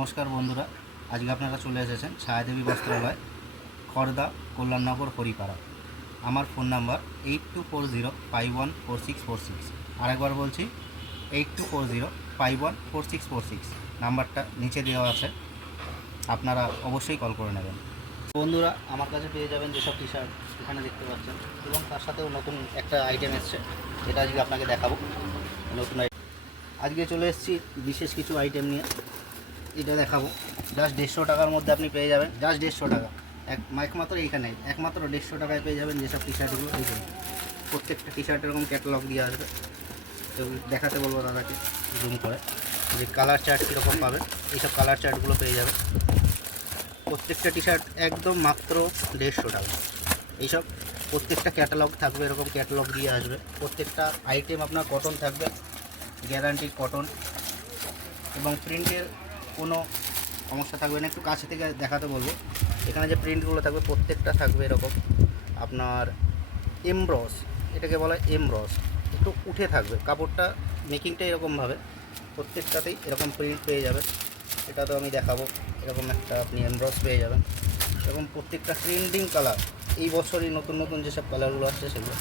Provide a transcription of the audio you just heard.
নমস্কার বন্ধুরা, আজকে আপনারা চলে এসেছেন ছায়াদেবী বস্ত্রালয় খড়দা কল্যাণনগর, হরিপাড়া। আমার phone number eight two four zero five one four six four six আরেকবার বলছি eight two four zero five one four six four six নাম্বারটা নিচে দেওয়া আছে, আপনারা অবশ্যই কল করে নেবেন। বন্ধুরা, আমার কাছে পেয়ে যাবেন যেসব টি শার্ট এখানে দেখতে পাচ্ছেন, এবং তার সাথেও নতুন একটা আইটেম এসছে এটা আজকে আপনাকে দেখাবো, নতুন আইটেম আজকে চলে এসেছি বিশেষ কিছু আইটেম নিয়ে। এটা দেখাবো। জাস্ট দেড়শো টাকার মধ্যে আপনি পেয়ে যাবেন। জাস্ট দেড়শো টাকা। এক একমাত্র এইখানে একমাত্র দেড়শো টাকায় পেয়ে যাবেন যেসব টি শার্টগুলো এই যে, প্রত্যেকটা টি শার্ট এরকম ক্যাটালগ দিয়ে আসবে তো দেখাতে বলব দাদাকে জুম করে। যে কালার চার্ট কীরকম পাবেন, এইসব কালার চার্টগুলো পেয়ে যাবে প্রত্যেকটা টি শার্ট একদম মাত্র দেড়শো টাকা। এইসব প্রত্যেকটা ক্যাটালগ থাকবে, এরকম ক্যাটালগ দিয়ে আসবে। প্রত্যেকটা আইটেম আপনার কটন থাকবে। গ্যারান্টি কটন এবং প্রিন্টের কোনো সমস্যা থাকবে না, একটু কাছে থেকে দেখাতে বলব। এখানে যে প্রিন্টগুলো থাকবে, প্রত্যেকটা থাকবে এরকম। আপনার এমব্রস এটাকে বলা হয় এমব্রস একটু উঠে থাকবে। কাপড়টা মেকিংটা এরকমভাবে, প্রত্যেকটাতেই এরকম প্রিন্ট পেয়ে যাবেন। এটা তো আমি দেখাবো, এরকম একটা আপনি এমব্রস পেয়ে যাবেন। এরকম প্রত্যেকটা ট্রেন্ডিং কালার এই বছরই নতুন নতুন যেসব কালারগুলো আসছে, সেগুলো